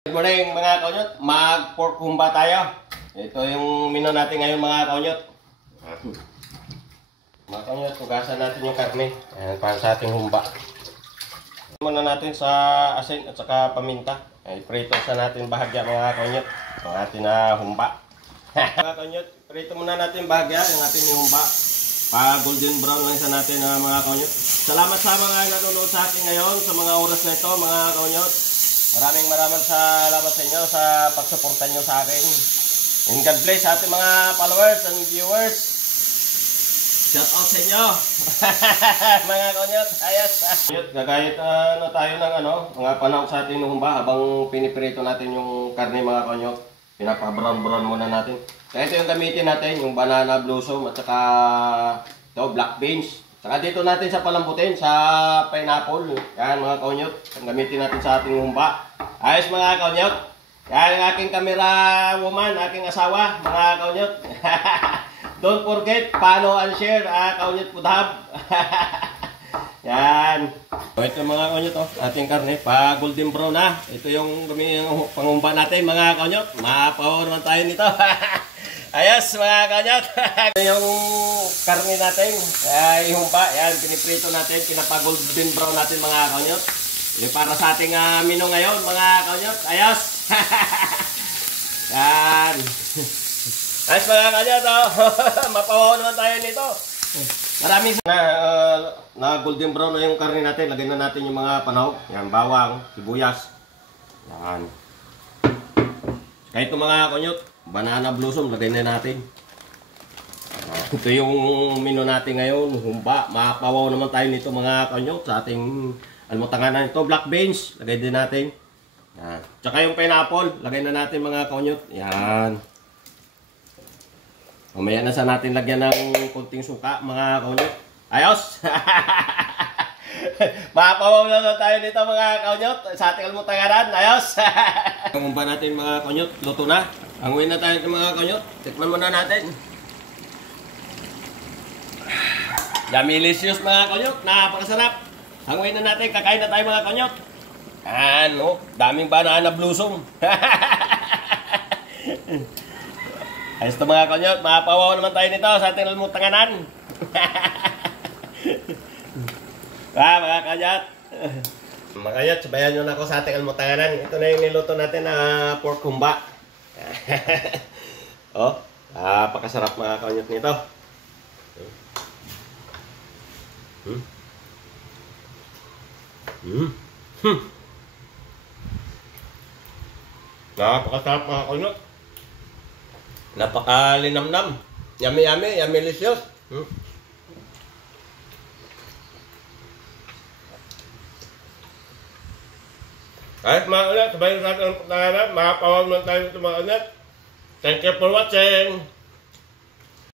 Good morning mga kaunyot, mag-pork humba tayo. Ito yung menu natin ngayon mga kaunyot. Mga kaunyot, tugasan natin yung karne. Ayan, para sa ating humba. Muna natin sa asin at saka paminta. Prito sa natin bahagya mga kaunyot. Ang ating humba. Mga kaunyot, prito muna natin bahagya yung ating humba. Pa golden brown lang sa natin mga kaunyot. Salamat sa mga nanonood sa akin ngayon sa mga oras na ito mga kaunyot. Maraming salamat sa inyo sa pagsuporta nyo sa akin. And God bless sa ating mga followers and viewers. Shout out sa inyo. Mga kaunyot, ayos. Gagayat na tayo ng mga panahon sa ating humba habang piniprito natin yung karne mga kaunyot. Pinapa-brown muna natin. Kaya ito yung gamitin natin, yung banana blossom at saka ito, black beans. Saka dito natin sa palambutin, sa pineapple. Yan mga kaunyot. Ang gamitin natin sa ating humba. Ayos mga kaunyot. Yan ang aking camera woman, aking asawa, mga kaunyot. Don't forget, follow and share, kaunyot pudhab. Yan. Ito mga kaunyot, ating karne, pa golden brown na. Ito yung pangumba natin mga kaunyot. Mapaw naman tayo nito. Ayos mga kaunyot. Yung karne natin, ihumpa, yan, piniprito natin, pinapa-golden brown natin mga kaunyot. Yung para sa ating menu ngayon mga kaunyot. Ayos. Yan. Ayos mga kaunyot. Mapawaw naman tayo nito. Maraming na golden brown na yung karne natin. Lagyan na natin yung mga panahog. Yan, bawang, sibuyas. Yan. Kaya ito mga kaunyot, banana blossom, lagay na natin. Ito yung menu natin ngayon, humba. Mapawaw naman tayo nito mga kaunyot sa ating almutanganan. Ito black beans, lagay din natin. Yan. Tsaka yung pineapple, lagay na natin mga kaunyot. Yan. Mamaya na sa natin lagyan ng konting suka mga kaunyot. Ayos! Mapawaw na tayo nito mga kaunyot sa ating almutanganan. Ayos! Ang humba natin mga kaunyot, luto na. Hanguin na tayo mga kaunyot. Tikman muna natin. Yummy-licious mga kaunyot. Napakasarap. Hanguin na natin. Kakain na tayo mga kaunyot. Ano? Daming banana blossom. Ayos ito mga kaunyot. Mapawaw naman tayo nito sa ating almutanganan. Mga kaunyot. Mga kaunyot, sabayan nyo na ako sa ating almutanganan. Ito na yung niluto natin na pork humba. Napakasarap mga kaunyot nito. Napakasarap mga kaunyot. Napakalinamnam. Yummy, yummy-licious. Ayos mga kaunyot, sabayan sa ating almutanganan. Makapawaw naman tayo ito mga kaunyot. Thank you for watching.